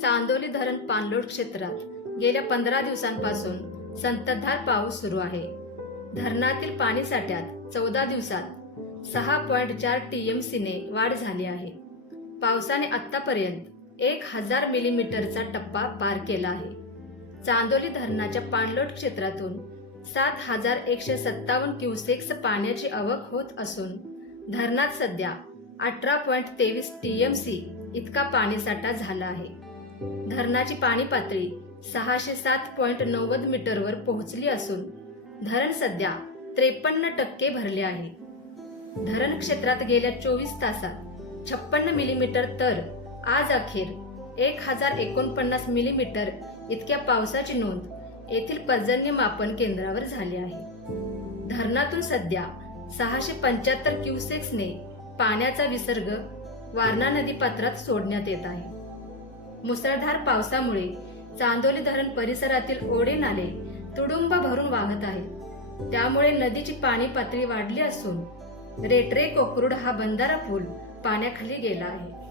चांदोली धरण पाणलोट क्षेत्रात गेल्या पंधरा दिवसांपासून संततधार पाऊस सुरू आहे. धरणातील पाणी साठ्यात चौदा दिवसात सहा पॉईंट चार टीएमसीने वाढ झाली आहे. पावसाने आतापर्यंत एक हजार मिलीमीटरचा टप्पा पार केला आहे. चांदोली धरणाच्या पाणलोट क्षेत्रातून सात हजार एकशे सत्तावन्न क्युसेक्स पाण्याची आवक होत असून धरणात सध्या अठरा पॉईंट तेवीस टीएमसी इतका पाणीसाठा झाला आहे. धरणाची पाणी पातळी सहाशे सात पॉईंट नव्वद मीटरवर पोहोचली असून धरण सध्या त्रेपन्न टक्के भरले आहे. धरण क्षेत्रात गेल्या चोवीस तासात छप्पन्न मिलीमीटर तर आज अखेर एक हजार एकोणपन्नास मिलीमीटर इतक्या पावसाची नोंद येथील पर्जन्य मापन केंद्रावर झाली आहे. धरणातून सध्या सहाशे पंच्याहत्तर क्युसेक्सने पाण्याचा विसर्ग वारणा नदी पात्रात सोडण्यात येत आहे. मुसळधार पावसामुळे चांदोली धरण परिसरातील ओढे नाले तुडुंब भरून वाहत आहेत. त्यामुळे नदीची पाणी पातळी वाढली असून रेटरे कोकरूड हा बंधारा पूल पाण्याखाली गेला आहे.